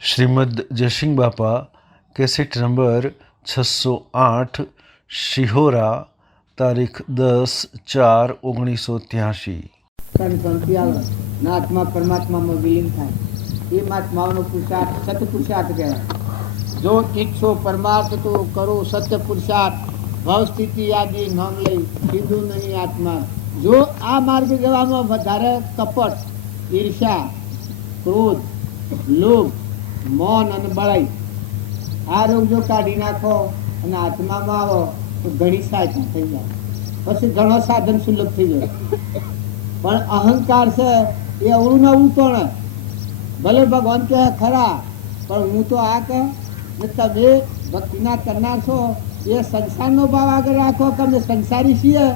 શ્રીમદ જયસિંહ બાપા cassette number 608 Shihora તારીખ 10/4/1983। શાંતિ આવે ના આત્મા પરમાત્મામાં વિલીન થાય એ મહાત્માઓનો પુરુષાર્થ સત્ય પુરુષાર્થ કહેવાય। જો ઈચ્છો પરમાર્થ તો કરો સત્ય પુરુષાર્થ, ભવ સ્થિતિ આદિ નામ લઈ સીધું નહીં આત્મા। જો આ માર્ગ જવામાં વધારે કપટ, ઈર્ષ્યા, ક્રોધ, લોભ, મૌન અને બળાઈ આ રોગ જો કાઢી નાખો અને આત્મામાં આવો તો ઘણી સહાયતા થઈ જાય, પછી ઘણો સાધન સુલભ થઈ જાય। પણ અહંકાર છે એ અવળું ને અવળું પણ ભલે ભગવાન કહે ખરા, પણ હું તો આ કહે ને તમે ભક્તિના કરનાર છો એ સંસારનો ભાવ આગળ રાખો કે અમે સંસારી છીએ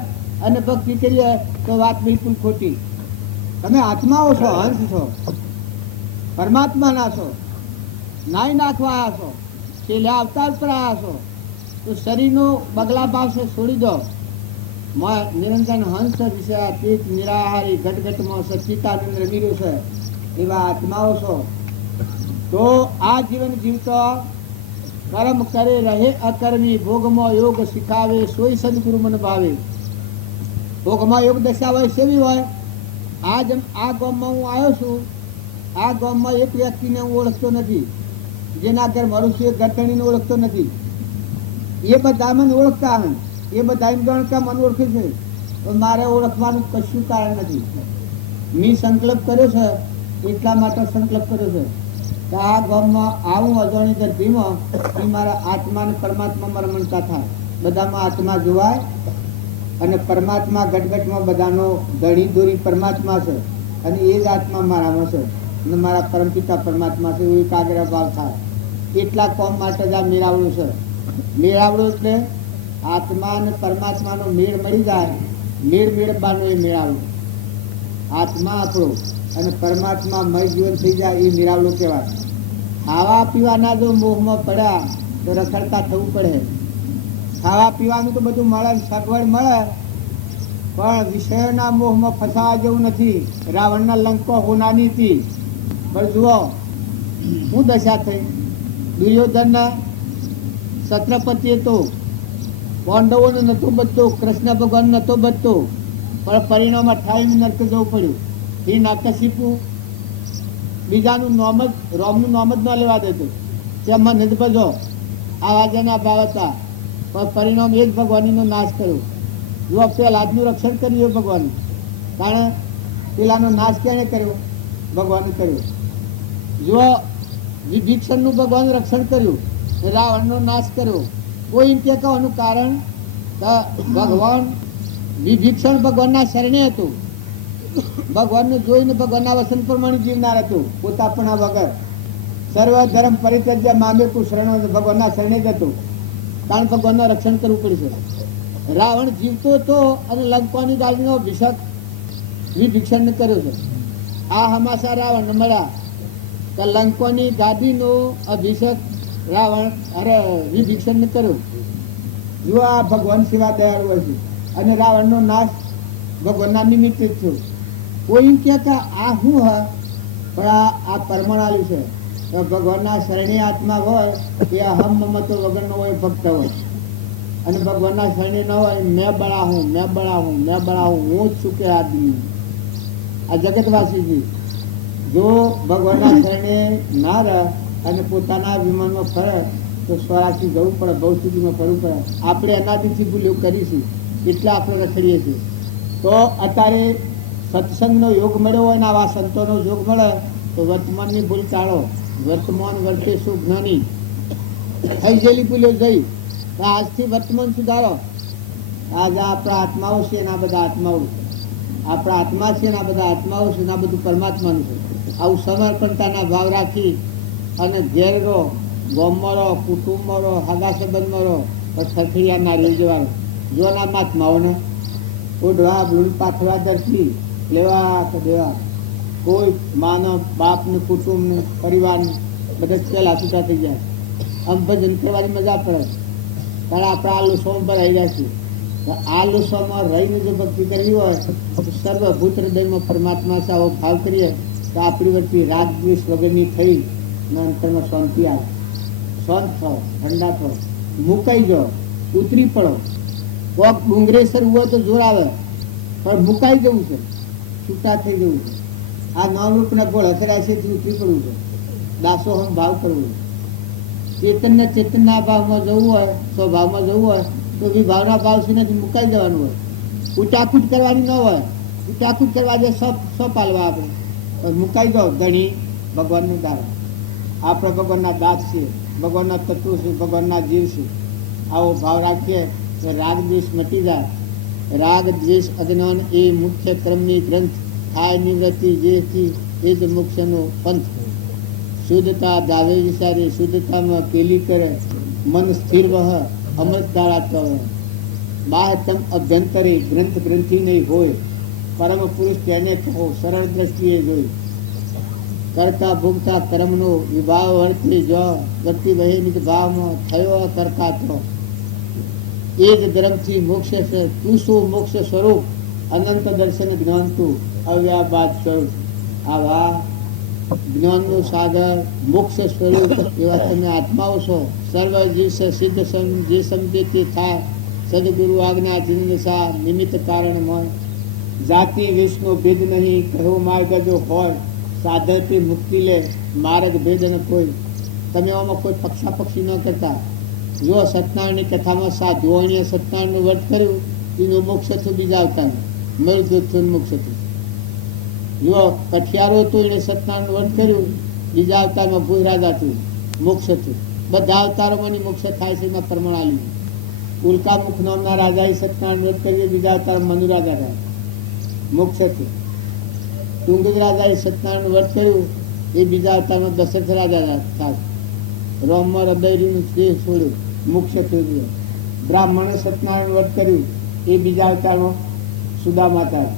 અને ભક્તિ કરીએ તો વાત બિલકુલ ખોટી। તમે આત્માઓ છો, હંસ છો, પરમાત્માના છો, નાઈ નાખવા આવ્યા છો, છેલ્લા અવતાર પર આવ્યા છો, તો શરીરનો બગલા ભાવ છે છોડી દો। નિરંજન હંસ વિષયાતીત નિરાહારી ઘટઘટમાં સચ્ચિદાનંદ રમીરો છે એવા આત્માઓ છો। તો આ જીવન જીવતો કર્મ કરે રહે અકર્મી, ભોગમાં યોગ શીખાવે સોય સદગુરુ મન ભાવે। ભોગમાં યોગ દશા હોય સેવી હોય। આ ગામમાં હું આવ્યો છું, આ ગામમાં એક વ્યક્તિને હું ઓળખતો નથી, જેના ઘર મારું છું એ ગરતણીને ઓળખતો નથી, એ બધા મને ઓળખતા હન, એ બધા એમ ગણતા મને ઓળખે છે, મારે ઓળખવાનું કશું કારણ નથી। મેં સંકલ્પ કર્યો છે એટલા માટે સંકલ્પ કર્યો છે કે આ ગામમાં આવું અજાણી ધરતીમાં એ મારા આત્મા અને પરમાત્મામાં રમણતા થાય, બધામાં આત્મા જોવાય અને પરમાત્મા ગટગટમાં બધાનો ધણી દોરી પરમાત્મા છે અને એ જ આત્મા મારામાં છે અને મારા પરમપિતા પરમાત્મા છે એવું એકાગ્ર ભાવ થાય। એટલા કોમ માટે જ આ મેળાવડું છે। મેળાવડું એટલે આત્મા અને પરમાત્માનો મેળ મળી જાય, મેળ મેળવવાનો એ મેળાવડું। આત્મા આપણો અને પરમાત્મા મય જીવન થઈ જાય એ મેળાવડું કહેવાય। ખાવા પીવાના જો મોહમાં પડ્યા તો રખડતા થવું પડે। ખાવા પીવાનું તો બધું મળે, સગવડ મળે, પણ વિષયોના મોહમાં ફસાવા જેવું નથી। રાવણના લંકો હોનાની હતી, પણ જુઓ શું દશા થઈ। દુર્યોધનના છત્રપતિ હતો, પાંડવોને નહોતો બચતો, કૃષ્ણ ભગવાન નહોતો બચતો, પણ પરિણામ 28 નરક જવું પડ્યું। એ નાકશીપુ બીજાનું નામ જ, રોમનું નામ જ ન લેવા દેતો, તેમાં નથી બધો આવા જેના ભાવ હતા, પણ પરિણામ એ જ ભગવાનનો નાશ કર્યો। જો પેલાનું રક્ષણ કર્યું એ ભગવાન, કારણ પેલાનો નાશ ક્યારે કર્યો? ભગવાને કર્યો। જો વિભીષણનું ભગવાન રક્ષણ કર્યું, રાવણનો નાશ કર્યો। કોઈ એમ કે કહેવાનું કારણ ભગવાન વિભીષણ ભગવાનના શરણે હતું, ભગવાનને જોઈને ભગવાનના વસન પ્રમાણે જીવનાર હતું, પોતાપણા વગર સર્વ ધર્મ પરિત્યજ્ય મામેકુ શરણો, ભગવાનના શરણે જ હતું, કારણ ભગવાનનું રક્ષણ કરવું પડશે। રાવણ જીવતો હતો અને લંકાની ગાડીનો અભિષેક વિભીષણને કર્યો છે। આ હમાસા રાવણને મળ્યા કે લંકાની ગાદીનો અભિષેક વિભીષણને કર્યો। જો આ ભગવાન સિવા દયાળુ હોય છે અને રાવણનો નાશ ભગવાનના નિમિત્તે જ થયો। કોઈ એમ કે આ શું હ, પણ આ પરમાણાલી છે। તો ભગવાનના શરણી આત્મા હોય એ અહમ મમતો વગરનો હોય, ભક્ત હોય, અને ભગવાનના શરણી ન હોય મેં બળાવું, મેં બળાવું, મેં બળાવું, હું જ છું કે આદમી આ જગતવાસી છે। જો ભગવાનના શરણે ના રહે અને પોતાના વિમાનમાં ફરે તો સ્વરાથી જવું પડે, બહુ સ્થિતિમાં ફરવું પડે। આપણે અનાદિથી ભૂલો કરીશું એટલે આપણે રખડીએ છીએ। તો અત્યારે સત્સંગનો યોગ મળ્યો હોય ને આવા સંતોનો યોગ મળે તો વર્તમાનની ભૂલ ટાળો। વર્તમાન વર્તે શું જ્ઞાની, થઈ ગયેલી ભૂલો જઈ તો આજથી વર્તમાન સુધારો। આજે આપણા આત્માઓ છે એના બધા આત્માઓ, આપણા આત્મા છે એના બધા આત્માઓ છે એના બધું પરમાત્માનું છે। આવું સમર્પણતાના ભાવ રાખી અને ઘેર રહો, ગામમાં રહો, કુટુંબમાં રહો, હગા સંબંધમાં રહો, પણ સરખડિયા નારિયેળ જવાનું જોના મહાત્માઓને ઓઢવા ભૂલ પાથવા દર્શી લેવા કે દેવા, કોઈ માનવ બાપને, કુટુંબને, પરિવારને બધા પહેલાં છૂટા થઈ જાય। આમ ભજન કરવાની મજા પડે, કારણ આપણે આ લુસોમાં પર આવી રહ્યા છીએ। આ લુસોમાં રહીને જો ભક્તિ કરવી હોય તો સર્વભૂત હૃદયમાં પરમાત્મા છે આવો ભાવ કરીએ તો આપણી વચ્ચે રાગ દ્વેષ વગરની થઈ ને અંતરમાં શાંતિ આવે. શાંત થાવ, ઠંડા થાવ, મુકાઈ જાઓ, ઉતરી પડો. કોક ડુંગરે સરવું હોય તો જોર આવે, પણ મુકાઈ જવું છે, છૂટા થઈ જવું છે. આ નવરૂપના ગોળ હસરા છે ઉતરી પડવું છે, દાસોહમ ભાવ કરવું. ચેતનને ચેતનના ભાવમાં જવું હોય, સ્વભાવમાં જવું હોય તો વિભાવના ભાવથી નથી મુકાઈ જવાનું હોય. ઉટાકૂટ કરવાની ન હોય, ઉટાકૂટ કરવા જે સો પાલવા આપણે, પણ મુકાઈ જાઓ ધણી ભગવાનનું દાન. આપણે ભગવાનના દાસ છીએ, ભગવાનના તત્વો છે, ભગવાનના જીવ છે. આવો ભાવ રાખીએ તો રાગ દ્વેષ મટી જાય. રાગ દ્વેષ અજ્ઞાન એ મુખ્ય ક્રમની ગ્રંથ થાય નિવૃત્તિ, જેથી એ જ મોક્ષનો પંથ. શુદ્ધતા દાવે વિચારે, શુદ્ધતામાં કેલી કરે, મન સ્થિર વહ અમૃત ધારા કહે. બાહ્યતમ અભ્યંતરે ગ્રંથ ગ્રંથિ નહીં હોય, પરમ પુરુષ તેને કહો સરળ દ્રષ્ટિએ જોઈ. કરતા ભોગતા કર્મનો વિભાવ વર્તી જો, ગતિ વહે નિજ ભાવમાં થયો કરતા તો. એ જ ધર્મથી મોક્ષ છે, તું શું મોક્ષ સ્વરૂપ, અનંત દર્શન જ્ઞાન તું અવ્યાબાદ સ્વરૂપ. આવા જ્ઞાનનું સાગર મોક્ષ સ્વરૂપ એવા તમે આત્માઓ છો. સર્વ જીવ સિદ્ધ જે સમજે તે થાય, સદગુરુ આજ્ઞા ચિંદસા નિમિત્ત કારણમય. જાતિ વિષ્ણુ ભેદ નહીં, કહો માર્ગ જો હોય, સાધનથી મુક્તિ લે માર્ગ ભેદ ન કોઈ. તમે આમાં કોઈ પક્ષાપક્ષી ન કરતા. જો સત્યનારાયણની કથામાં સાધુઓએ સત્યનારાયણનું વ્રત કર્યું, એનું મોક્ષ થયું, બીજા અવતાર મૃત્યુ મોક્ષ થયું. જો કઠિયારો હતું, એને સત્યનારાયણનું વ્રત કર્યું, બીજા અવતારમાં ભૂરાજા થયું, મોક્ષ થયું. બધા અવતારોમાં મોક્ષ થાય છે, એમાં પ્રમાણ આલ્યું. ઉલ્કા મુખ નામના રાજાએ સત્યનારાયણ વ્રત કર્યું, બીજા અવતારમાં મનુરાજા થયા, મોક્ષ થયું. તુંગજ રાજાએ સત્યનારાયણ વ્રત કર્યું, એ બીજા અવતારમાં દશરથ રાજા થાય. રોમમાં હૃદયનું દેહ છોડ્યું, મોક્ષ થયું. બ્રાહ્મણે સત્યનારાયણ વ્રત કર્યું, એ બીજા અવતારમાં સુદામા થાય,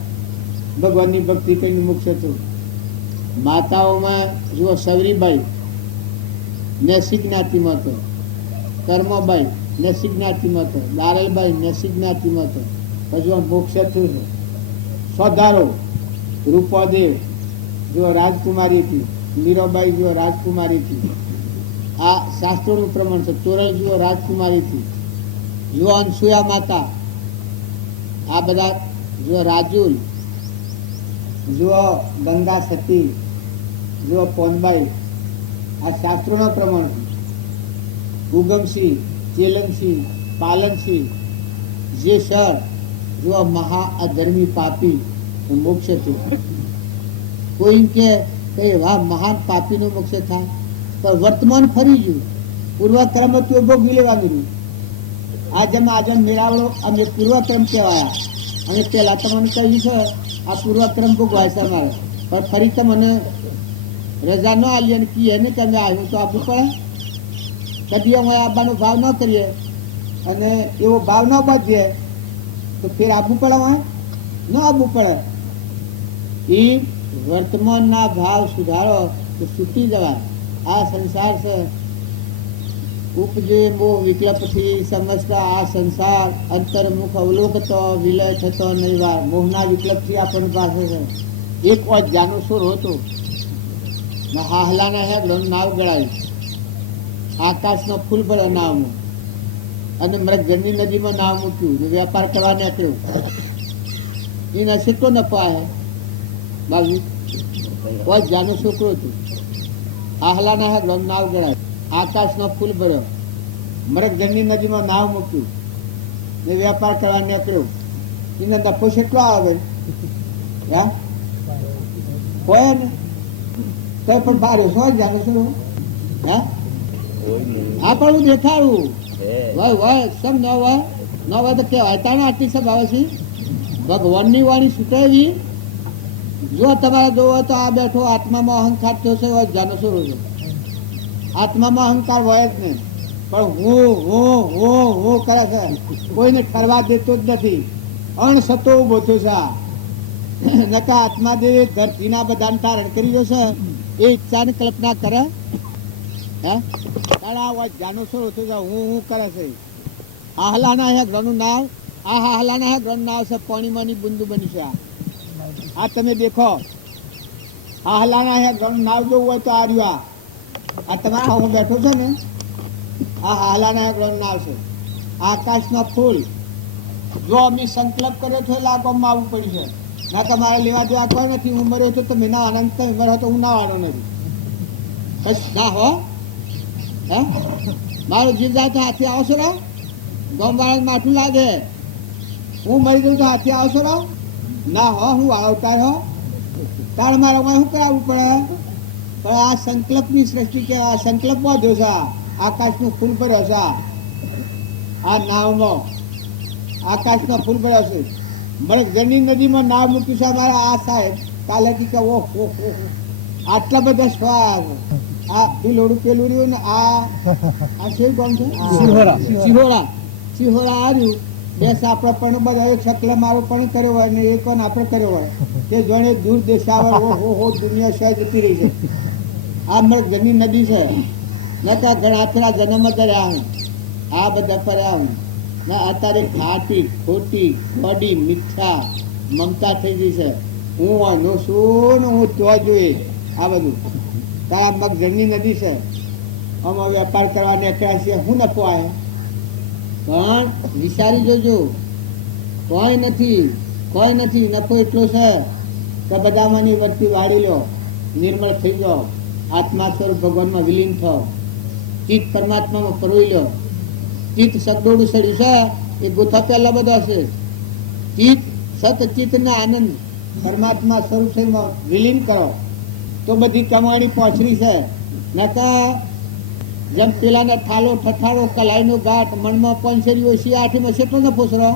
ભગવાનની ભક્તિ કરીને મોક્ષ થયું. માતાઓમાં જુઓ સવરીબાઈ નેસી જ્ઞાતિમાં હતો, કર્મબાઈ નેસી જ્ઞાતિમાં હતો, દારલબાઈ નેસી જ્ઞાતિમાં હતો, પછી મોક્ષ થયું છે. સ્વધારો રૂપાદેવ જો રાજકુમારી હતી, મીરાબાઈ જો રાજકુમારી હતી. આ શાસ્ત્રોનું પ્રમાણ છે. તોરલ જુઓ રાજકુમારી હતી, જુઓ અનસુયા માતા, આ બધા જુઓ રાજુલ, જુઓ ગંગા સતી, જુઓ પોનબાઈ. આ શાસ્ત્રોના પ્રમાણ છે. ઉગમસિંહ, ચેલનસિંહ, પાલનસિંહ, જે સર જુઓ મહા અધર્મી પાપી મોક્ષ થયું. કોઈ કે એવા મહાન પાપીનો મોક્ષ થાય, પણ વર્તમાન ફરી ગયું. પૂર્વક્રમ તો ભોગવી લેવાનું રહ્યું. આ જેમ આજન મેળાવડો અમે પૂર્વક્રમ કહેવાયા, અને પેલા તમને કહ્યું છે આ પૂર્વક્રમ ભોગવાય છે અમારે, પણ ફરી તમને રજા ન આલી અને કહીએ ને કે અમે આવ્યું તો આપવું પડે. કદી અમે આવવાનો ભાવ ન કરીએ અને એવો ભાવ ન બાંધીએ તો ફેર આપવું પડે, હોય ન આપવું પડે. એ વર્તમાનના ભાવ સુધારો તો છૂટી જવાય. આ સંસાર છે, ઉપજે મોહ વિકલ્પથી સમજતા આ સંસાર, અંતર્મુખ અવલોકતો વિલય થતો નહીં વાર. મોહના વિકલ્પથી આપણને પાસે છે. એક વાર જાનુસુર હતો, હાહલાના હે નાવ ગળાયું, આકાશનો ફૂલ ભર્યો નાવમાં, અને મૃગજળની નદીમાં નાવ મૂક્યું, વેપાર કરવા નીકળ્યો. એના કેટલો નફો આવે બાજુ. કોઈ જાનો છોકરો હતો, આહલાના હે નાવ ગળાયું, આકાશનો ફૂલ ભર્યો, મૃગજળની નદીમાં નાવ મૂક્યું ને વેપાર કરવા નીકળ્યો. એને નફો કેટલો આવે હોય ને કઈ પણ ભાર્યો શું જાણો છો? હા પણ હું દેખાડું સમ ન હોય તો કેવાય તાને આટલી સબ આવે છે. ભગવાનની વાણી છૂટાવી. જો તમારે જોવો તો આ બેઠો આત્મામાં અહંકાર થયો છે, જાણો છો? આત્મામાં અહંકાર હોય જ નહીં, પણ હું કરે છે, કોઈને ઠરવા દેતો જ નથી. અણસતો ઉભો થયો છે. નકા આત્માદેવે ધરતીના બધાને ધારણ કરી ગયો છે. એ ઈચ્છાની કલ્પના કરે જાનો છો હું કરે છે. આહલાના હે ગ્રહનું નાવ, આ આહલાના હે ગ્રહનું નાવ છે, પાણીમાંની બુંદુ બની છે. આ તમે દેખો, આહલાના હે ગ્રહનું નાવ જોવું હોય તો આ રહ્યું. આ તમારા હું બેઠો છો ને, આ હાલાના નામ છે આકાશમાં ફૂલ. જો અમે સંકલ્પ કર્યો તો એટલે આ ગામમાં આવવું પડશે. ના તમારે લેવા દેવા કોઈ નથી. હું મર્યો તો તમે ના આનંદ તમે મર્યો તો હું ના વાળો નથી. બસ ના હો હે મારો જીવ જાય તો હાથી આવશો રો. ગામવાળાને માઠું લાગે. હું મરી જઉં તો હાથી આવશો રો. ના હો હું આવતા હો તાર મારે શું કરાવવું પડે. પણ આ સંકલ્પની સૃષ્ટિ કે આ સંકલ્પ બાંધ્યો છે. આકાશનું ફૂલ ભર્યો છે. આ નાવમાં આકાશમાં ફૂલ ભર્યો છે. મને ઘરની નદીમાં નાવ મૂક્યું છે મારા આ સાહેબ. કાલે કે ઓહ આટલા બધા સ્વાદ. આ લોડું પેલું રહ્યું ને આ શું ગામ છે સિહોરા. સિહોરા આવ્યું બે સાપડા પણ બધા એક શકલે મારો પણ કર્યો હોય ને એક પણ આપણે કર્યો હોય તે જોડે દૂર દેશાવર હો દુનિયા સહેજ જતી રહી છે. આ મારે ઘરની નદી છે ને ત્યાં ઘણા થોડા જન્મ કર્યા હું આ બધા ફર્યા હું ને અત્યારે ખાટી ખોટી ગોડી મિથ્યા મમતા થઈ ગઈ છે. હું એનો શું ને હું તો જોઈએ આ બધું તારા મગ ઘરની નદી છે. આમાં વેપાર કરવા નીકળ્યા છે હું નફો આવે પણ વિચારી જોજો કોઈ નથી. નફો એટલો છે કે બધામાંની વર્તી વાળી લો, નિર્મળ થઈ જાઓ, આત્મા સ્વરૂપ ભગવાનમાં વિલીન થાવ, ચિત્ત પરમાત્મામાં પરોઈ લો. ચિત્ત સગડોળું સડ્યું છે એ ગોથા પહેલા બધા છે. ચિત્ત સતચિત્તના આનંદ પરમાત્મા સ્વરૂપ શરીરમાં વિલીન કરો તો બધી કમાણી પહોંચરી છે. નકા જેમ પેલાને ઠાલો ઠઠાડો કલાઈનો ઘાટ મનમાં પંચરી ઓછી આઠમાં કેટલો ન ફોસરો.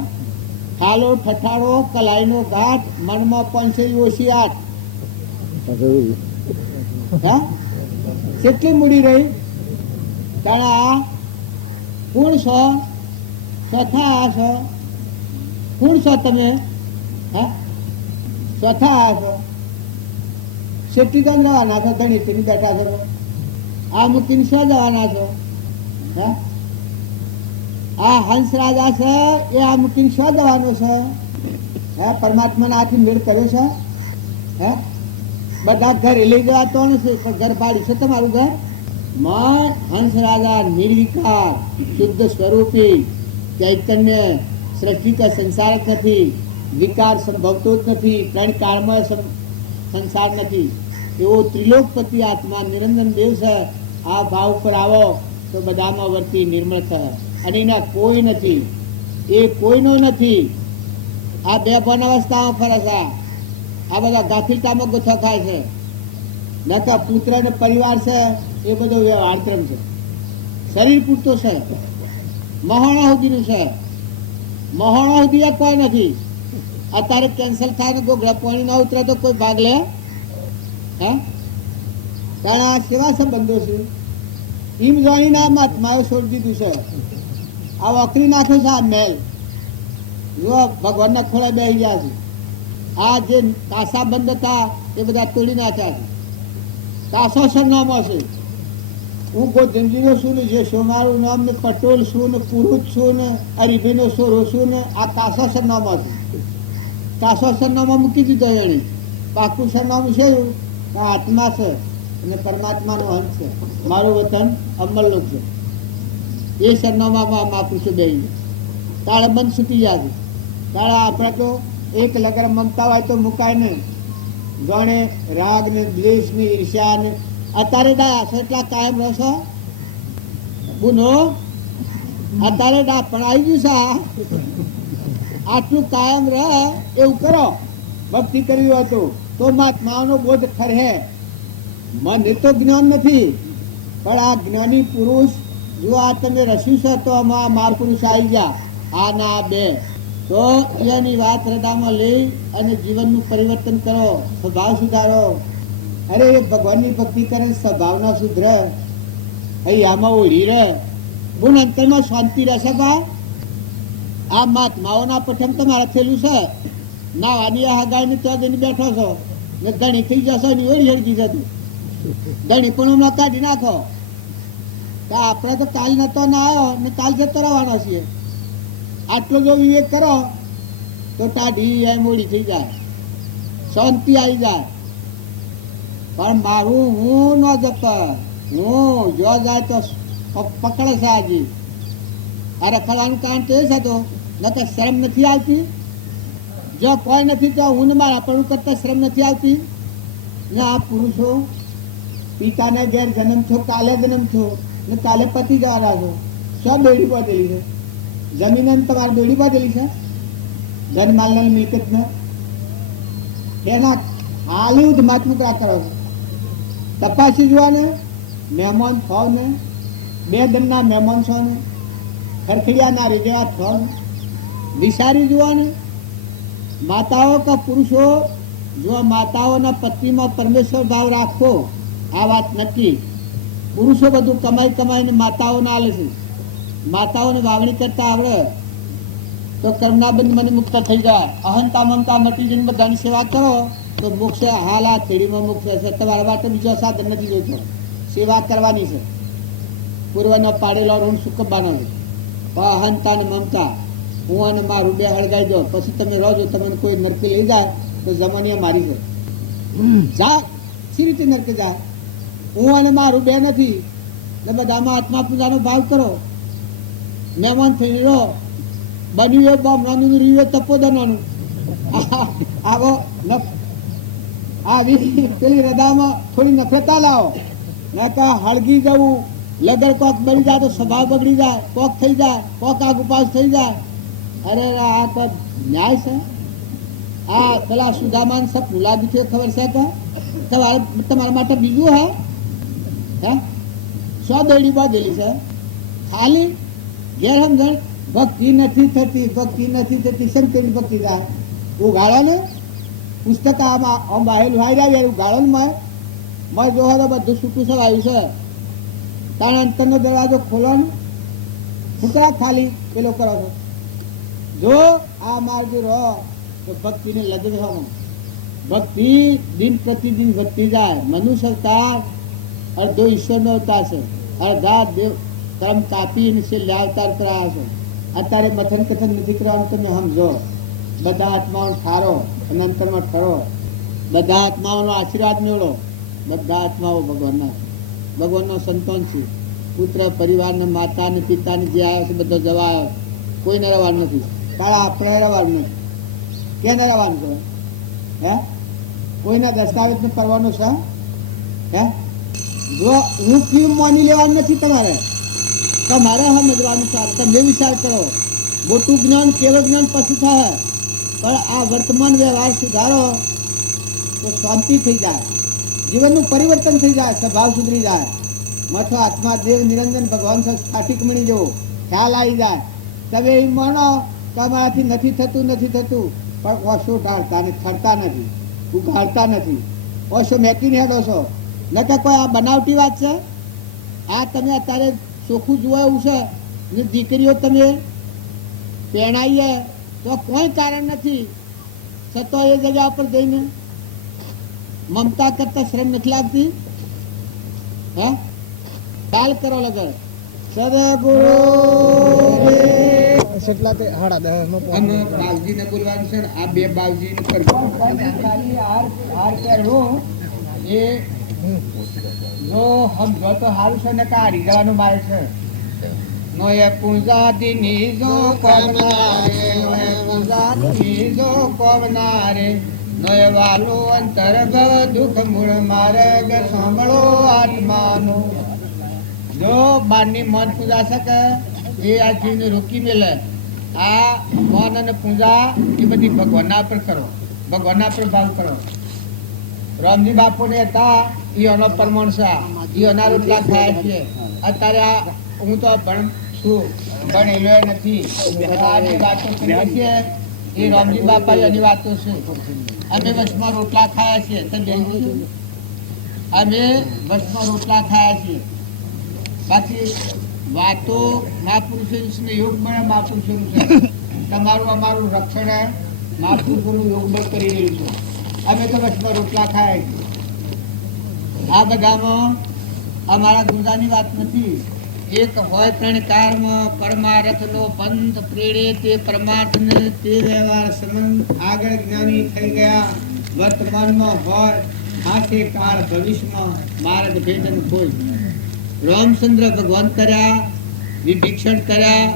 ઠાલો ઠઠાડો કલાઈનો ઘાટ મનમાં પંચરી ઓછી આઠ. હા કેટલી મૂડી રહી. તાણા આ કોણ છો ચોથા આ છો કોણ છો તમે. હા ચોથા આ છો શેઠી ગામ જવાના છો. ધણી તેની બેઠા છો. આ મૂકીને શું જવાના છો. હે આ હંસરાજા છે એ આ મૂકીને શું જવાનો છે. હે પરમાત્માના હાથથી મેળ કર્યો છે. હે બધા ઘરે લઈ જવા તો નથી પણ ઘર પાડી છે તમારું ઘર. મન હંસરાજા નિર્વિકાર શુદ્ધ સ્વરૂપી ચૈતન્ય સૃષ્ટિ का સંસાર જ નથી. વિકાર સંભવતો જ નથી. ત્રણ કાળમાં સંસાર નથી. એવો ત્રિલોકપતિ આત્મા નિરંજન દેવ છે. આ ભાવ ઉપર આવો તો બધામાં વર્તી નિર્મળ થાય. અને એના કોઈ નથી. એ કોઈનો નથી. આ બે ભન અવસ્થામાં ફરે છે. આ બધા ગાફિલતામાં ગોથો ખાય છે. નકા પુત્ર ને પરિવાર છે એ બધો વ્યવહારક્રમ છે. શરીર પૂરતો છે. મહોણા સુધીનું છે. મહોણા સુધી કોઈ નથી. અત્યારે કેન્સલ થાય ને ગોગળા પાણી ના ઉતરે તો કોઈ ભાગ લે. હે કારણ આ સેવા સંબંધો છે. એમ જાણીને આ મહાત્માએ છોડી દીધું છે. આ વકરી નાખ્યો છે. આ મેલ જો ભગવાનના ખોળે બેસી ગયા છે. આ જે કાસા બંધ હતા એ બધા તોડી નાખ્યા છે. કાસો સરનામો છે. હું ગોધનજીનો છું ને જે સોમારું નામ ને પટોલ છું ને પુરુષ છું ને અરીભીનો સોરો છું ને આ કાસો સરનામો છે. કાસો સરનામા મૂકી દીધો એને. પાકું સરનામું છે આત્મા છે અને પરમાત્માનો અંશ છે. મારું વતન અમલલોક છે. એ સરનામામાં માપું છું બે તાળે બંધ છૂટી જાય. તાળે આપણે તો એક લગર મમતા હોય તો મુકાય ને. જાણે રાગ ને દ્વેષ ને ઈર્ષ્યા ને અત્યારે ડાયા છો એટલા કાયમ રહેશો. ગુનો અત્યારે ડા પણ આવી ગયું છે. આટલું કાયમ રહે એવું કરો. ભક્તિ કરવી હોય તો મહાત્માઓનો બોધ ખરે. મને તો જ્ઞાન નથી પણ આ જ્ઞાની પુરુષ જો આ તમે રસ્યું છે તો આમાં મહાપુરુષ આવી ગયા. આ ના આ બે તો એની વાત હૃદયમાં લઈ અને જીવનનું પરિવર્તન કરો. સ્વભાવ સુધારો. અરે એ ભગવાનની ભક્તિ કરે સ્વભાવના સુધરે. અહીં આમાં ઓળી રહે. ગુણ અંતરમાં શાંતિ રહેશે. ભાઈ આ મહાત્માઓના પઠન તમારે થયેલું છે. નાવાની હગાઈને ત્યાં જઈને બેઠો છો ને ધણી થઈ જશો ને ઓળી હળગી જતું. ધણી પણ હમણાં કાઢી નાખો તો આપણે તો કાલ નતો ના આવ્યો ને કાલ જતો રહેવાનો છીએ. આટલો જો વિવેક કરો તો ટાઢી એમ ઓળી થઈ જાય. શાંતિ આવી જાય. પણ મારું હું ન જપ હું જો જાય તો પકડે છે આજી. અરે ફલાનું કારણ તો એ છે તો નકર શરમ નથી આવતી. જો કોઈ નથી તો હું મારા પણ કરતા શરમ નથી આવતી ને. આ પુરુષો પિતાને ઘેર જન્મ થયો, કાલે જન્મ થયો ને કાલે પતિ જવાના છો. શું બેડી બાંધેલી છે? જમીન તમારે બેડી બાંધેલી છે ધન માલ મિલકત ને એના હાલી માતમુકરા કરો છો. તપાસી જોવાને મહેમાન થાવ ને, બે દમના મહેમાન છો ને, ખરખડિયા ના રેજવા થાવ ને, વિચારી જોવાને. માતાઓ કે પુરુષો જો માતાઓના પત્નીમાં પરમેશ્વર ભાવ રાખો, આ વાત નક્કી. પુરુષો બધું કમાઈ કમાઈને માતાઓને આલે છે. માતાઓને વાવણી કરતા આવડે તો કર્મના બંધ મને મુક્ત થઈ જાય. અહંતા મમતા મટી જઈને બધાની સેવા કરો તો મોક્ષ હાલ આ થેડીમાં મોક્ષ છે. તમારા માટે બીજો સાધન નથી જોઈતો, સેવા કરવાની છે. પૂર્વનો પાડેલો ઋણ ચૂકવવાનો છે. અહંતા ને મમતા હું અને મારું બે હળગાઈ દો પછી તમે રોજો. તમને કોઈ નરકે લઈ જાય તો જમાનીએ મારી છે. જા સી રીતે નરકે જાય? હું અને મારું બે નથી ને બધામાં આત્મા પૂજાનો ભાવ કરો. મહેમાન થઈ રહ્યો બન્યું એ બામણાનું રહ્યું તપોદનાનું આવો આવી પેલી હૃદયમાં થોડી નફરતા લાવો. ને કા હળગી જવું, લગર કોક બની જાય તો સ્વભાવ બગડી જાય, કોક થઈ જાય, કોક આગ ઉપાસ થઈ જાય. અરે આ તો ન્યાય છે? આ પેલા સુદામાન સબ ગુલાબી છે ખબર છે કે તમારા માટે બીજું હે સો દોડી બાંધેલી છે. ખાલી ઘેર સમજણ ભક્તિ નથી થતી, ભક્તિ નથી થતી. શંકરની ભક્તિ થાય ઉગાડો ને પુસ્તક આમ બાહેલું હાઈ રહ્યા ઉગાડો ને મેં જોવા તો બધું છૂટું સર આવ્યું છે. તાણ અંતરનો દરવાજો ખોલો ને ફૂકરા ખાલી પેલો કરો છો. જો આ માર્ગ રહો તો ભક્તિને લગન હોવાનું. ભક્તિ દિન પ્રતિદિન વધતી જાય. મનુષ્ય અવતાર અડધો ઈશ્વરનો અવતાર છે, અડધા દેવ કર્મ કાપીને છેલ્લે અવતાર કરાયા છે. અત્યારે મથન કથન નથી કરવાનું. તમે સમજો બધા આત્માઓને ઠારો અને અંતરમાં ઠરો. બધા આત્માઓનો આશીર્વાદ મેળવો. બધા આત્માઓ ભગવાનનો સંતાન છે. પુત્ર પરિવારને માતા ને પિતા ને જે આવ્યો છે બધો જવા આવ્યો. કોઈને રહેવાનું નથી. તારા આપણે રહેવાનું નથી. કેને રહેવાનું છે? હે કોઈના દસ્તાવેજ ને કરવાનું છે? હે જો હું કેમ માની લેવાનું નથી. તમારે સમજવાનું છે. તમે વિચાર કરો. મોટું જ્ઞાન કેવળ જ્ઞાન પછી થાય, પણ આ વર્તમાન વ્યવહાર સુધારો તો શાંતિ થઈ જાય, જીવનનું પરિવર્તન થઈ જાય, સ્વભાવ સુધરી જાય. મથો આત્મા દેવ નિરંજન ભગવાન સ્થાટિક મણી જેવો ખ્યાલ આવી જાય. તમે એ માનો કે અમારાથી નથી થતું પણ ઓછો ટાળતા ને થરતા નથી, ઉઘાડતા નથી. ઓછો મેકીને હેડો છો ન કે કોઈ આ બનાવટી વાત છે. આ તમે અત્યારે ચોખ્ખું જોવા એવું છે ને દીકરીઓ તમે પહેણાઈએ તો કોઈ કારણ નથી છતાં એ જગ્યા ઉપર જઈને મમતા કરતા શરમ નથી લાગતી? હે ખ્યાલ કરો લગર સદગુરુ બાવજી ને બોલવાનું છે. આ બે બાવજી ને એ જો સમજો તો સારું છે ને કા રીઝવાનું મારે છે. નોય પૂજા દીની જો કોમનારે, નોય પૂજા દીની જો કોમનારે, નોય વાલો અંતર્ગત દુઃખ મૂળ માર્ગ સાંભળો આત્માનો. જો બારની મન પૂજા શકે એ આ જીવને રોકી મેલે. આ મન અને પૂજા એ બધી ભગવાનના પર કરો, ભગવાનના પર ભાવ કરો. રામજી બાપુ ને હતા એ અનો પરમાણ છે. એ અના રોટલા ખાય છે. અત્યારે આ હું તો ભણ છું, ભણેલો નથી. આ જે વાતો કરીએ છીએ એ રામજી બાપા એની વાતો છે. અમે વચમાં રોટલા ખાયા છીએ. અમે વચમાં રોટલા ખાયા છીએ. બાકી વાતો મહાપુરુષોનું યોગ બળ મહાપુરુષોનું છે. તમારું અમારું રક્ષણ મહાપુરુષોનું યોગ બળ કરી રહ્યું છે. અમે તો વચમાં રોટલા ખાયા છીએ. આ બધામાં અમારા ગુંજાની વાત નથી. એક હોય ત્રણ કારમાં પરમાર્થનો પંથ પ્રેરે તે પરમાર્થને તે વ્યવહાર સંબંધ આગળ જ્ઞાની થઈ ગયા. વર્તમાનમાં હોય હાથે કાળ ભવિષ્યમાં માર્ગ ભેદન કોઈ રામચંદ્ર ભગવાન કર્યા, વિભીષણ કર્યા,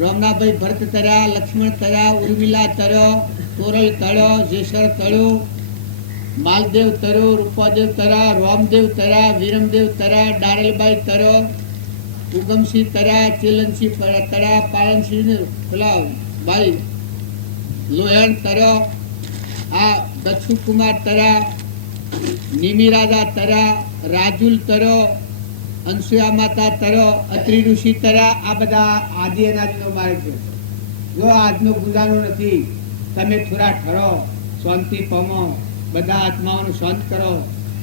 રામનાભાઈ ભરત કર્યા, લક્ષ્મણ કર્યા, ઉર્મિલા તર્યો, તોરલ તળ્યો, જેસર તળ્યો, માલદેવ તર્યો, રૂપાદેવ તર્યા, રામદેવ તર્યા, વીરમદેવ તર્યા, ડારેલબાઈ તર્યો, ઉગમસિંહ તર્યા, ચેલનસિંહ તર્યા, પાલનસિંહ પેલા ભાઈ લોહેણ તર્યો, આ દક્ષુ કુમાર તર્યા, નિમિ રાજા તર્યા, રાજુલ તર્યો, અંશુયા માતા તર્યો, અત્રિ ઋષિ તર્યા. આ બધા આદિ અનાદિનો માર્ગ છે. જો આજનો ગુજારો નથી, તમે થોડા ઠરો, શાંતિ પામો, બધા આત્માઓને શાંત કરો,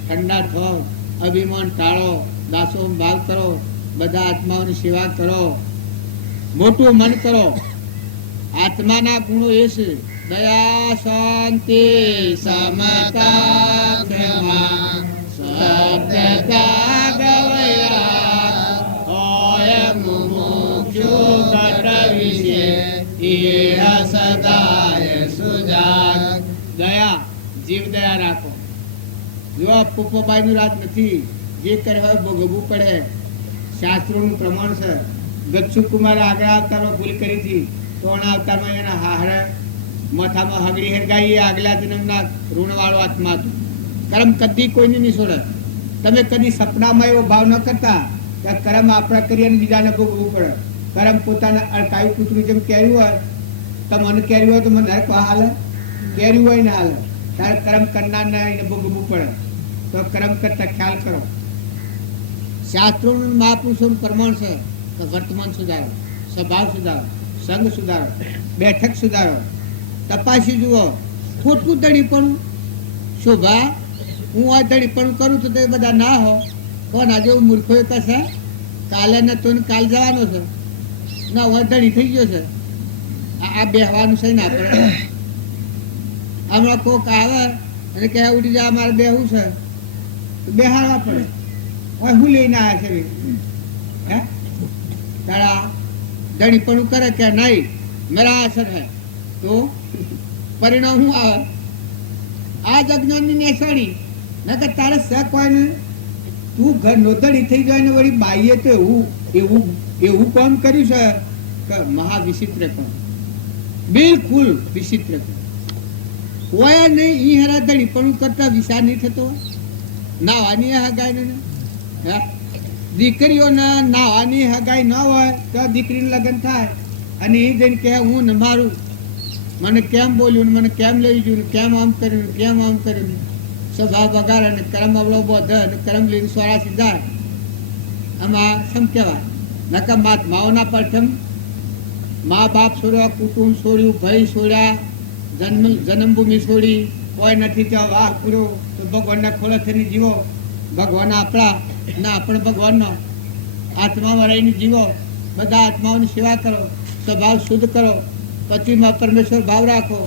ઠંડા થો, અભિમાન ટાળો, દાસો ભાવ કરો, બધા આત્માઓની સેવા કરો, મોટું મન કરો. આત્માના ગુણો એ છે દયા, શાંતિ, સમતા, ક્ષમા, સત્યતા, ગવયા, હોય મુમુક્ષુ ઘટ વિશે, ઇહ સદાય સુજાન. દયા, જીવ દયા રાખો. જો પોપોબાઈ નું રાત નથી, જે કરે હોય ભોગવવું પડે. શાસ્ત્રોનું પ્રમાણ છે. ગચ્છુ કુમારે આગળ અવતારમાં ભૂલ કરી હતી, તો અવતારમાં એના હાહરા માથામાં હગડી હરગાઈ, આગલા જન્મના ઋણવાળો આત્મા હતો. કર્મ કદી કોઈને નહીં છોડે. તમે કદી સપનામાં એવો ભાવ ન કરતા કે કર્મ આપણા કરીએ અને બીજાને ભોગવવું પડે. કર્મ પોતાના અડકાયું કૂતરું જેમ કેર્યું હોય, તો મને કેર્યું હોય તો મને નરક હાલે, કેર્યું હોય ને હાલે. તારે કર્મ કરનારને એને ભોગવવું પડે. તો કર્મ કરતા ખ્યાલ કરો. શાસ્ત્રોનું મહાપુરુષોનું પ્રમાણ છે કે વર્તમાન સુધારો, સ્વભાવ સુધારો, સંગ સુધારો, બેઠક સુધારો, તપાસી જુઓ. ખોટું દડીપણું શોભા, હું આ દડીપણું કરું તો તે બધા ના હો. કોણ આજે મૂર્ખો કશે કાલે ને તો કાલ જવાનો છે ના, હવે દડી થઈ ગયો છે. આ બેહવાનું છે ને આપણે. હમણાં કોક આવે અને કહે ઉઠી જા મારે બેહવું છે, બેહાડવા પડે. હવે હું લઈને આવ્યા છે હે તારા દણીપણું કરે કે નહીં મેરા અસર હે, તો પરિણામ શું આવે? આ જ અજ્ઞાનની નેસાડી ના કે તારે શક હોય ને, તું ઘર નોતડી થઈ જાય ને વળી બાઈએ તો એવું કામ કર્યું છે કે મહા વિચિત્ર કામ, બિલકુલ વિચિત્ર કામ હોય નહીં. ઈ હરા દણીપણું કરતા વિચાર નહીં થતો હોય. નાવાની હગાઈ ને દીકરીઓના નાવાની હગાઈ ન હોય તો દીકરીનું લગ્ન થાય અને એ જઈને કહે હું ને મારું, મને કેમ બોલ્યું, મને કેમ લઈ ગયું, કેમ આમ કર્યું, કેમ આમ કર્યું. સ્વભાવ બગાડે ને કર્મ અવળો બોધે અને કર્મ લઈને સ્વરાશી જાય. આમાં શમ કહેવાય નકા મહાત્માઓના પ્રથમ મા બાપ છોડ્યા, કુટુંબ છોડ્યું, ભાઈ છોડ્યા, જન્મભૂમિ છોડી, કોઈ નથી ત્યાં વાહ પૂરો તો ભગવાનના ખોળે થઈને જીવો. ભગવાન આપણા ના આપણે ભગવાનનો આત્મા વળાઈને જીવો. બધા આત્માઓની સેવા કરો, સ્વભાવ શુદ્ધ કરો, પતિમાં પરમેશ્વર ભાવ રાખો.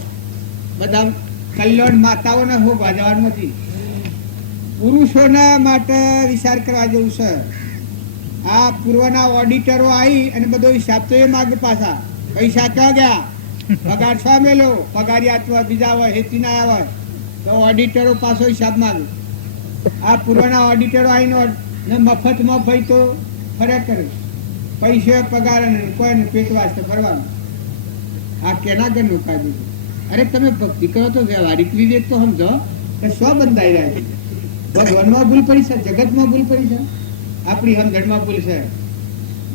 બધા કલ્યાણ માતાઓને હું બાજવાનું નથી. પુરુષોના માટે વિચાર કરવા જેવું છે. આ પૂર્વના ઓડિટરો આવી અને બધો હિસાબ તો એ માગે પાછા. પૈસા ક્યાં ગયા, પગાર છ મેલો, પગારી આત્મા બીજા હોય હેતી ના આવે તો ઓડિટરો પાછો હિસાબ માગે. આ પૂર્વના ઓડિટરો આવીને મફતમાં ભાઈ તો ફર્યા કરે, પૈસે પગાર કોઈને પેટ વાસ્તે ફરવાનું. આ કેના ઘરનું કાઢ્યું? અરે તમે ભક્તિ કરો તો વ્યવહારિક વિવેક તો સમજો કે સ્વ બંધાઈ રહ્યા છે. ભગવાનમાં ભૂલ પડી છે, જગતમાં ભૂલ પડી છે, આપણી સમજણમાં ભૂલ છે.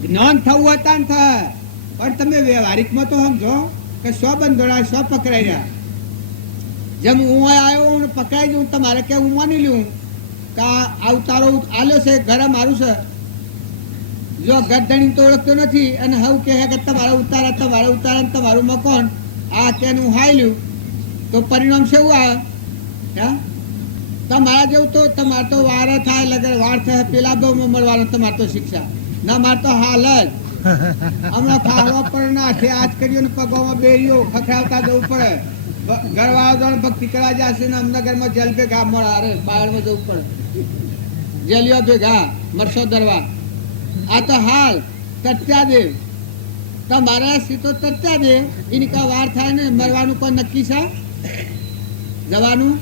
જ્ઞાન થવું હતા ને થાય, પણ તમે વ્યવહારિકમાં તો સમજો કે સ્વ બંધોડા સ્વ પકડાઈ રહ્યા. જેમ હું આવ્યો હું પકડાઈ જઉં, તમારે કે હું માની લઉં કે આ ઉતારો આલ્યો છે, ઘરે મારું છે. જો ગરદણી તો ઓળખતો નથી અને હવે કહે કે તમારા ઉતારા તમારું મકાન આ કે હું હાલ્યું તો પરિણામ શું આવે? હે તમારા જેવું તો તમારે તો વાર થાય, લગન વાર થાય, પેલા બહુ મળવાનો તમારે તો શિક્ષા ના, મારે તો હાલ જ હમણાં ખાવા પડે ના છે. આજ કર્યો ને પગોમાં બેર્યો ખખડાવતા જવું પડે. ઘરવાળા જણ ભક્તિ કરવા જશે ને અમનગરમાં જેલ ભેગા મળે, અરે બાળમાં જવું પડે, જેલીઓ ભેગા મરસો દરવા. આ તો હાલ તત્યા દે તમારા સીતો તત્યા દે. એની કા વાર થાય ને મરવાનું કોઈ નક્કી છે? જવાનું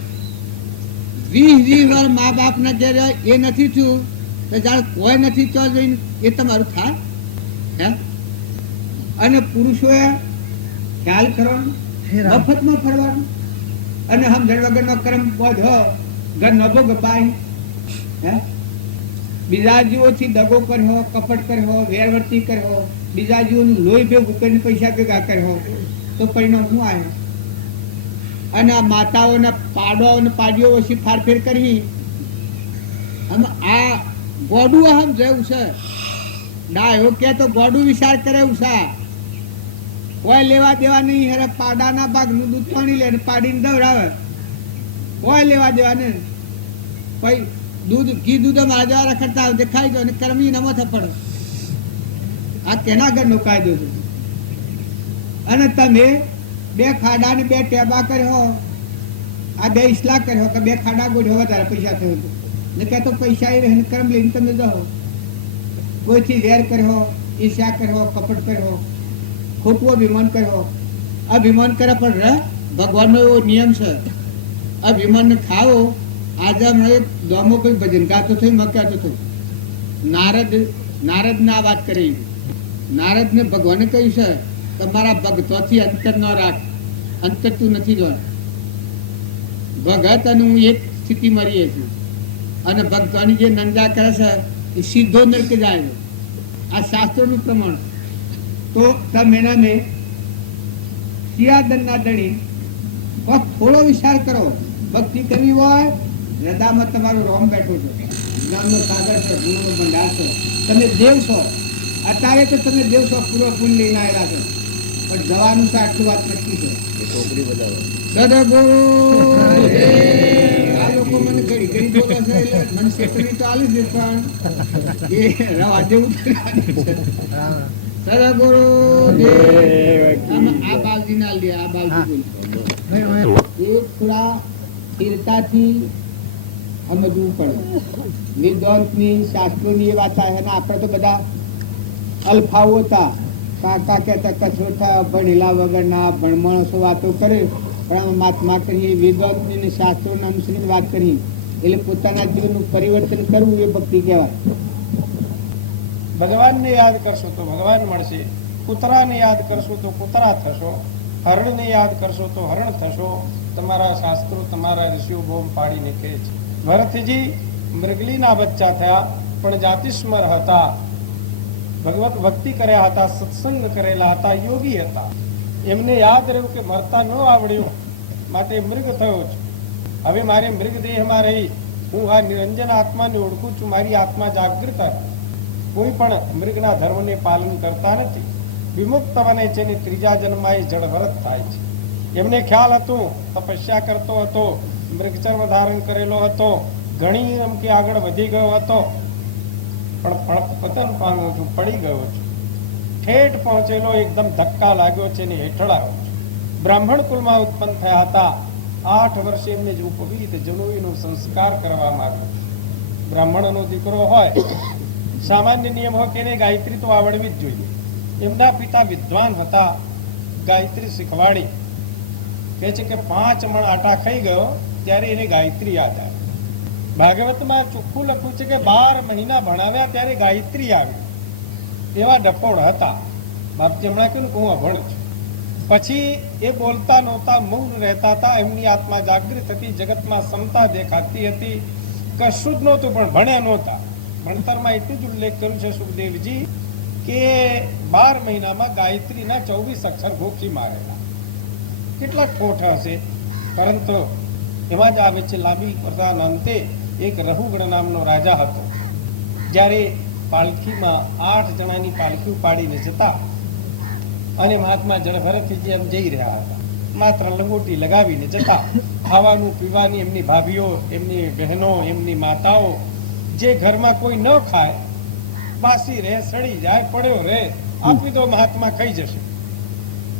20 વાર મા બાપ ના ઘેર એ નથી થયું તો જાણે કોઈ નથી તો જઈને એ તમારું થાય હે? અને પુરુષોએ ખ્યાલ કરવાનો, મફતમાં ફરવાનું, અને સમજણ વગરનો કર્મ બધો ઘર નભો ગપાય હે? બીજા જીવોથી દગો કર્યો, કપટ કર્યો, વેરવર્તી કર્યો, બીજા જીવોનું લોહી ભેગું કરીને પૈસા ભેગા કર્યો, તો પરિણામ શું આવ્યું? અને આ માતાઓના પાડો અને પાડીઓ ઓછી ફારફેર કરી. આ ગોડું અહમ જેવું છે. ડાયો કે તો ગોડું વિચાર કરે ઉષા કોઈ લેવા દેવા નહીં. હેરે પાડાના ભાગનું દૂધ પાણી લે પાડીને દવડાવે, કોઈ લેવા દેવા નહીં. પછી દૂધ ઘી દૂધ મારા જેવા રખડતા આવે ખાઈ દો અને કર્મી નમો થપડો. આ કેના ઘરનો કાયદો છે? અને તમે બે ખાડા ને બે ટેબા કર્યો, આ બે ઇસ્લા કર્યો કે બે ખાડા ગોઠ્યો વધારે પૈસા થયો ને કે તો પૈસા એ રહે કર્મ લઈને તમે દો. કોઈથી વેર કર્યો, ઈર્ષ્યા કર્યો, કપટ કર્યો, ખોટું અભિમાન કર્યો. અભિમાન કરે પણ રહે ભગવાનનો એવો નિયમ છે, અભિમાન ને ખાવો. આજે હમણાં દોમો કોઈ ભજન ગાતો થયું, મકાતો થયું. નારદ ને આ વાત કરી. નારદ ને ભગવાને કહ્યું છે તમારા ભક્તોથી અંતર ન રાખ, અંતર તું નથી જોવાનું. ભગત અને હું એક સ્થિતિ મરીએ છું, અને ભક્તોની જે નંદા કરે છે એ સીધો નરક જાય. આ શાસ્ત્રોનું પ્રમાણ. તો તમે એને સિયાદનના દળી થોડો વિચાર કરો. ભક્તિ કરવી હોય, હૃદયમાં તમારું રોમ બેઠું છે, જ્ઞાનનો સાગર છે, ગુણનો ભંડાર છે, તમે દેવ છો. અત્યારે તો તમે દેવ છો, પૂર્વ પુણ્ય લઈને આવેલા છો, પણ જવાનું છે આટલું વાત નક્કી છે. સદગુરુ આ લોકો મને ઘડી ઘડી બોલે છે એટલે મને શેતરી તો આલી છે, પણ એ રવા જેવું સદગુરુ આ બાલજી ના લે. આ બાલજી બોલે એ થોડા સ્થિરતાથી સમજવું પડે. વિદ્વાંસની શાસ્ત્રોની એ વાત છે ને. આપણે તો બધા અલ્ફાઓ હતા, કાકા કહેતા કચોઠા ભણેલા વગરના ભણ માણસો વાતો કરે, પણ આમાં મહાત્મા કરીએ વેદાંતની શાસ્ત્રોના અનુસરીને વાત કરી એટલે પોતાના જીવનનું પરિવર્તન કરવું એ ભક્તિ કહેવાય. ભગવાનને યાદ કરશો તો ભગવાન મળશે, કૂતરાને યાદ કરશો તો કૂતરા થશો, હરણને યાદ કરશો તો હરણ થશો. તમારા શાસ્ત્રો તમારા ઋષિઓ બોમ પાડીને કહે છે. ભરતજી મૃગલીના બચ્ચા થયા પણ જાતિસ્મર હતા, ભગવત ભક્તિ કર્યા હતા, સત્સંગ કરેલા હતા, યોગી હતા. એમને યાદ રહ્યું કે મરતા ન આવડ્યું માટે મૃગ થયો છું. હવે મારે મૃગ દેહમાં રહી હું આ નિરંજન આત્માને ઓળખું છું, મારી આત્મા જાગૃત. કોઈ પણ મૃગના ધર્મને પાલન કરતા નથી, વિમુક્ત બને છે ને ત્રીજા જન્મમાં એ જળભરત થાય છે. એમને ખ્યાલ હતું, તપસ્યા કરતો હતો, મૃગચર્મ ધારણ કરેલો હતો, ઘણી કે આગળ વધી ગયો હતો, પણ પતન પામ્યો છું, પડી ગયો છું, ઠેઠ પહોંચેલો, એકદમ ધક્કા લાગ્યો છે ને હેઠળ આવ્યો છે. બ્રાહ્મણ કુળમાં ઉત્પન્ન થયા હતા. 8 વર્ષે એમને જ ઉપવિધ જનોઈનો સંસ્કાર કરવામાં આવ્યો. બ્રાહ્મણનો દીકરો હોય, સામાન્ય નિયમ હોય કે એને ગાયત્રી તો આવડવી જ જોઈએ. એમના પિતા વિદ્વાન હતા, ગાયત્રી શીખવાડી. કહે છે કે 5 મણ આટા ખાઈ ગયો ત્યારે એને ગાયત્રી યાદ આવી. ભાગવતમાં ચોખ્ખું લખ્યું છે કે 12 મહિના ભણાવ્યા ત્યારે ગાયત્રી આવી. એવા ડફોડ હતા. બાપજી હમણાં કહ્યું કે હું અભણ છું. પછી એ બોલતા નહોતા, મૌન રહેતા હતા. એમની આત્મા જાગૃત હતી, જગતમાં સમતા દેખાતી હતી, કશું જ નહોતું, પણ ભણ્યા નહોતા. ભણતરમાં એટલું જ ઉલ્લેખ કર્યું છે સુખદેવજી કે 12 મહિનામાં ગાયત્રીના 24 અક્ષર ગોખી મારેલા. કેટલા ઠોઠ હશે, પરંતુ એમાં જ આવે છે લાંબી કથાના અંતે એક રહુગણ નામનો રાજા હતો. જ્યારે પાલખીમાં 8 જણાની પાલખી ઉપાડીને જતા અને મહાત્મા જળભરતથી જેમ જઈ રહ્યા હતા, માત્ર લંગોટી લગાવીને જતા. ખાવાનું પીવાની એમની ભાભીઓ, એમની બહેનો, એમની માતાઓ, જે ઘરમાં કોઈ ન ખાય, બાસી રહે, સડી જાય, પડ્યો રહે, આપી દો મહાત્મા ખાઈ જશે.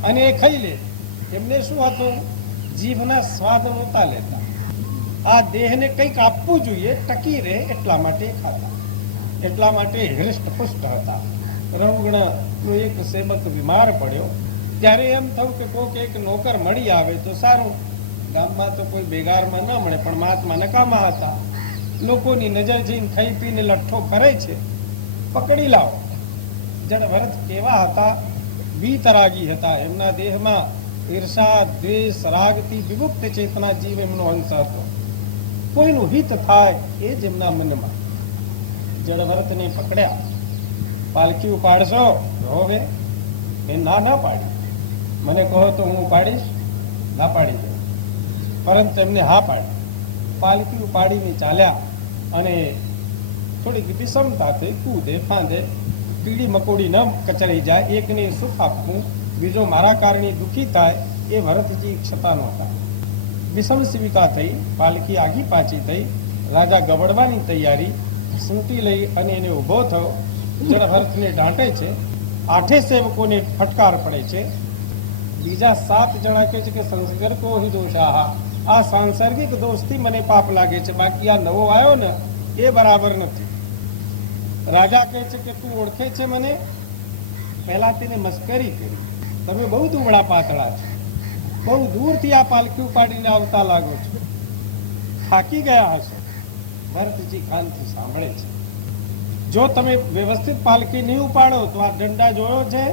અને એ ખાઈ લે. એમને શું હતું, જીભના સ્વાદ નહોતા લેતા. આ દેહને કંઈક આપવું જોઈએ, ટકી રહે એટલા માટે ખાતા, એટલા માટે હૃષ્ટપુષ્ટ હતા. રવગણનો એક સેવક બીમાર પડ્યો ત્યારે એમ થયું કે કોઈક એક નોકર મળી આવે તો સારું. ગામમાં તો કોઈ બેગારમાં ન મળે, પણ મહાત્મા નકામા હતા. લોકોની નજર જઈને ખાઈ પીને લઠ્ઠો કરે છે, પકડી લાવો. જળ ભરત કેવા હતા? વીતરાગી હતા. એમના દેહમાં ઈર્ષા, દ્વેષ, રાગથી વિમુક્ત ચેતના જીવ એમનો અંશ હતો. કોઈનું હિત થાય એ જ એમના મનમાં. જળભરતને પકડ્યા. પાલખી ઉપાડશો? હવે એ ના પાડી. મને કહો તો હું ઉપાડીશ. ના પાડી દઉં. પરંતુ એમને હા પાડી. પાલખી ઉપાડીને ચાલ્યા અને થોડીક વિષમતા થઈ. કૂદે ફાંદે, કીડી મકોડી ન કચરાઈ જાય, એકને સુખ આપવું, બીજો મારા કારણે દુઃખી થાય, એ ભરતજી ઈચ્છતા નહોતા. વિષમ શિવિકા થઈ. પાલખી આગી પાછી થઈ. રાજા ગબડવાની તૈયારી. સૂંટી લઈ અને એને ઊભો થયો. જળ ભરતને દાંટે છે. 8 સેવકોને ફટકાર પડે છે. બીજા 7 જણા કહે છે કે સંસર્ગ કો હિ દોષાહ, આ સાંસર્ગિક દોષથી મને પાપ લાગે છે, બાકી આ નવો આવ્યો ને એ બરાબર નથી. રાજા કહે છે કે તું ઓળખે છે મને? પહેલા તેને મસ્કરી કરી. તમે બહુ દુબળા પાતળા છો, બહુ દૂરથી આ પાલખી ઉપાડીને આવતા લાગો છો, થાકી ગયા હશો. ભરતજી કાનથી સાંભળે છે. જો તમે વ્યવસ્થિત પાલખી નહીં ઉપાડો તો આ દંડા જોયો છે,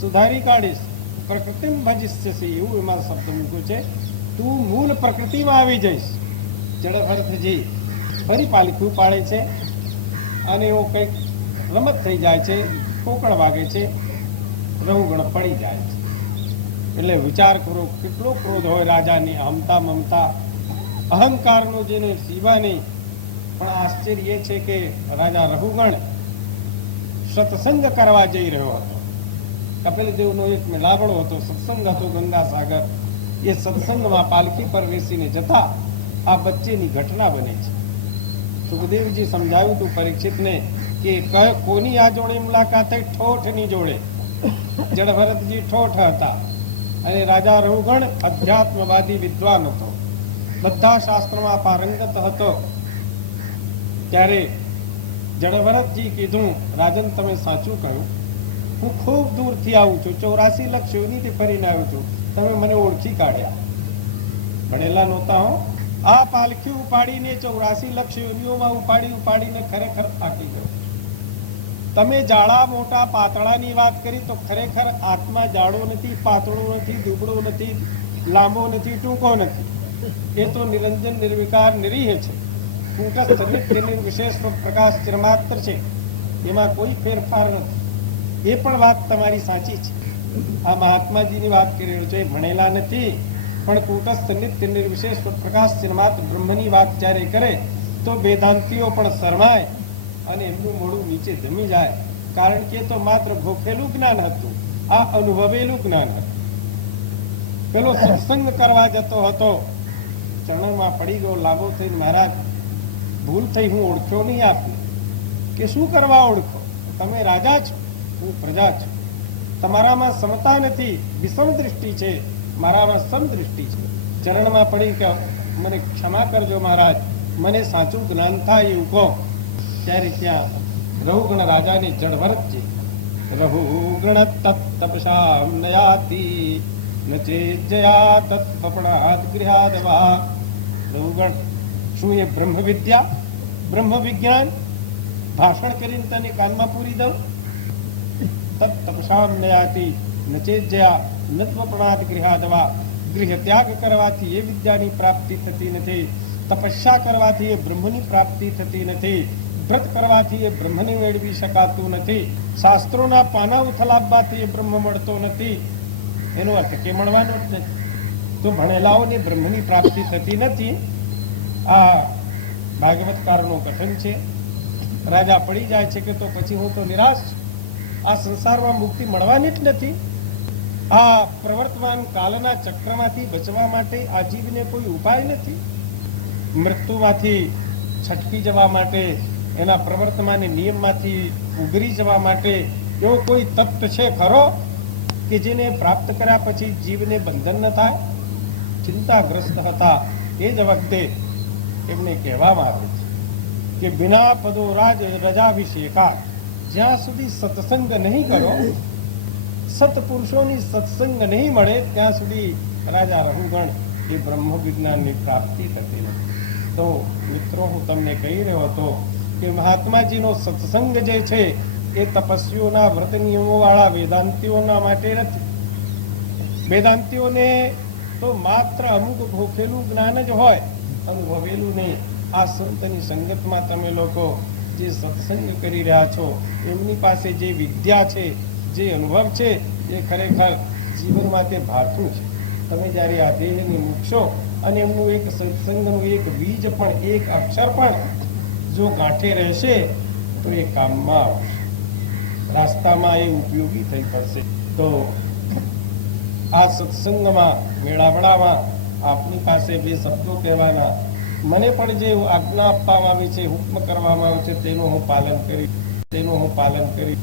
સુધારી કાઢીશ. પ્રકૃતિમ ભજિષ્યસી, એવું એમાં શબ્દ મૂક્યો છે. તું મૂળ પ્રકૃતિમાં આવી જઈશ. જળ ભરતજી ફરી પાલખી ઉપાડે છે અને એવો કંઈક રમત થઈ જાય છે. કોકળ વાગે છે, રहुगण પડી જાય છે. એટલે વિચાર કરો કેટલો ક્રોધ હોય રાજાની, હમતા મમતા, અહંકારનો જેને સીમા નહીં. પણ આશ્ચર્ય એ છે કે રાજા રहुगण સત્સંગ કરવા જઈ રહ્યો હતો. કપિલદેવનો એક મેળાવડો હતો, સત્સંગ હતો ગંગાસાગર. એ સત્સંગમાં પાલખી પર બેસીને જતા આ બચ્ચેની ઘટના બને છે. સુખદેવજી સમજાવ્યું હતું પરીક્ષિતને કે કોની આ જોડે મુલાકાત થઈ? ઠોઠની જોડે. જળભરતજી ઠોઠ હતા અને રાજા રहुगण અધ્યાત્મવાદી વિદ્વાન હતો, બધા શાસ્ત્રોમાં પારંગત હતો. ત્યારે જળભરતજી કીધું, રાજન તમે સાચું કહ્યું, હું ખૂબ દૂરથી આવું છું, 84 લક્ષ યોનિથી ફરીને આવ્યો છું, તમે મને ઓળખી કાઢ્યા. ભણેલા નહોતા હો. આ પાલખી ઉપાડીને 84 લક્ષ યોનિઓમાં ઉપાડીને ખરેખર થાકી ગયો. તમે જાડા મોટા પાતળાની વાત કરી તો ખરેખર આત્મા જાડો નથી, પાતળો નથી, દુબળો નથી, લાંબો નથી, ટૂંકો નથી. એ તો નિરંજન, નિર્વિકાર, નિરીહ છે. કુંટસ્થ વિશેષ પ્રકાશ ચિરમાત્ર છે, એમાં કોઈ ફેરફાર નથી. એ પણ વાત તમારી સાચી છે. આ મહાત્માજીની વાત કરી રહ્યો છે, ભણેલા નથી, પણ કુટસ્થ નિત્ય નિર્વિશેષ પ્રકાશ ચિરમાત્ર બ્રહ્મની વાત જ્યારે કરે તો વેદાંતિઓ પણ શરમાય અને એમનું મોઢું નીચે જમી જાય. કારણ કે તો માત્ર ભોખેલું જ્ઞાન હતું, આ અનુભવેલું જ્ઞાન હતું. પેલો સત્સંગ કરવા જતો હતો, ચરણમાં પડી ગયો, લાંબો થઈને મહારાજ ભૂલ થઈ, હું ઓળખ્યો નહીં આપને. કે શું કરવા ઓળખો? તમે રાજા છો, હું પ્રજા છું. તમારામાં સમતા નથી, વિષમ દૃષ્ટિ છે, મારામાં સમદૃષ્ટિ છે. ચરણમાં પડી કે મને ક્ષમા કરજો મહારાજ, મને સાચું જ્ઞાન થાય એવું કહો. ત્યારે ત્યાં રहुगण રાજાને જળભરત છે. રहुगण તપસામ નયાતિ ન ચેજયા તત્પપણાદ ગૃહાદવા. રहुगण શું એ બ્રહ્મ વિદ્યા, બ્રહ્મ વિજ્ઞાન ભાષણ કરીને તને કાનમાં પૂરી દઉં? તપસામ નયાતિ ન ચેજયા નત્વપણાદ ગૃહાદવા. ગૃહ ત્યાગ કરવાથી એ વિદ્યાની પ્રાપ્તિ થતી નથી, તપસ્યા કરવાથી એ બ્રહ્મની પ્રાપ્તિ થતી નથી, વ્રત કરવાથી એ બ્રહ્મને મેળવી શકાતું નથી, શાસ્ત્રોના પાના ઉથલાવવાથી એ બ્રહ્મ મળતો નથી. એનો અર્થ કે મળવાનો જ નથી. તો ભણેલાઓને બ્રહ્મની પ્રાપ્તિ થતી નથી. આ ભાગવતકારનું કથન છે. રાજા પડી જાય છે કે તો પછી હું તો નિરાશ છું, આ સંસારમાં મુક્તિ મળવાની જ નથી. આ પ્રવર્તમાન કાલના ચક્રમાંથી બચવા માટે આ જીવને કોઈ ઉપાય નથી. મૃત્યુમાંથી છટકી જવા માટે, એના પ્રવર્તમાન નિયમમાંથી ઉગરી જવા માટે એવો કોઈ તત્વ છે ખરો કે જેને પ્રાપ્ત કર્યા પછી જીવને બંધન ન થાય? ચિંતાગ્રસ્ત હતા. એ જ વખતે એમને કહેવામાં આવે છે કે બિના પદો રજાભિષેકા, જ્યાં સુધી સત્સંગ નહીં કરો, સત્પુરુષોની સત્સંગ નહીં મળે ત્યાં સુધી રાજા રहुगण એ બ્રહ્મ વિજ્ઞાનની પ્રાપ્તિ થતી નથી. તો મિત્રો હું તમને કહી રહ્યો હતો કે મહાત્માજીનો સત્સંગ જે છે એ તપસ્વીઓના વ્રત નિયમોવાળા વેદાંતિઓના માટે નથી. વેદાંતિઓને તો માત્ર અમુક ભોખેલું જ્ઞાન જ હોય, અનુભવેલું નહીં. આ સંતની સંગતમાં તમે લોકો જે સત્સંગ કરી રહ્યા છો એમની પાસે જે વિદ્યા છે, જે અનુભવ છે, એ ખરેખર જીવનમાં તે ભાથું છે. તમે જ્યારે આ દેહને મૂકશો અને એમનું એક સત્સંગનું એક બીજ પણ, એક અક્ષર પણ જો ગાંઠે રહેશે તો એ કામમાં આવશે, રાસ્તામાં એ ઉપયોગી થઈ પડશે. તો આ સત્સંગમાં, મેળાવડામાં આપની પાસે બે શબ્દો કહેવાના. મને પણ જે આજ્ઞા આપવામાં આવી છે, હુકમ કરવામાં આવે છે, તેનું હું પાલન કરી